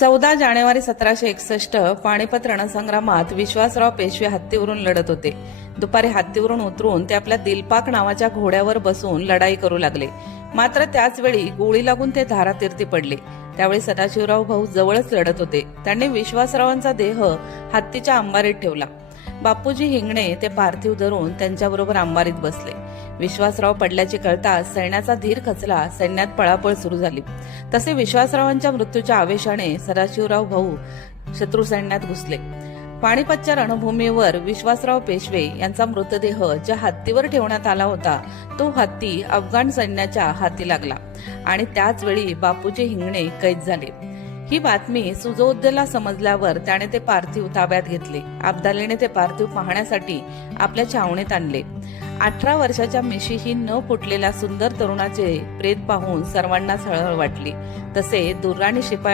चौदा जानेवारी सतराशे एकसष्ट पाणीपत रणसंग्रामात विश्वासराव पेशवे हत्तीवरून लढत होते. दुपारी हत्तीवरून उतरून ते आपल्या दिलपाक नावाच्या घोड्यावर बसून लढाई करू लागले. मात्र त्याच वेळी गोळी लागून ते धारातीर्थी पडले. त्यावेळी सदाशिवराव भाऊ जवळच लढत होते. त्यांनी विश्वासरावांचा देह हत्तीच्या अंबारीत ठेवला. बापूजी हिंगणे ते पार्थिव धरून त्यांच्याबरोबर अंबारीत बसले. विश्वासराव पडल्याची कळताच सैन्याचा धीर खचला सैन्यात पळापळ सुरू झाली. तसे विश्वासरावांच्या मृत्यूच्या आवेशाने सदाशिवराव भाऊ शत्रू सैन्यात घुसले. पाणीपतच्या रणभूमीवर विश्वासराव पेशवे यांचा मृतदेह ज्या हत्तीवर ठेवण्यात आला होता तो हत्ती अफगाण सैन्याच्या हाती लागला. आणि त्याच वेळी बापूजी हिंगणे कैद झाले. ही बातमी सुजोद्देला समजल्यावर त्याने ते पार्थिव ताब्यात घेतले. अब्दालीने ते पार्थिव पाहण्यासाठी आपल्या छावणीत आणले. अठरा वर्षाच्या मिशीही न फुटलेल्या सुंदर तरुणाचे प्रेत पाहून सर्वांनाच हळहळ वाटली. तसे दुर्राणी शिपाई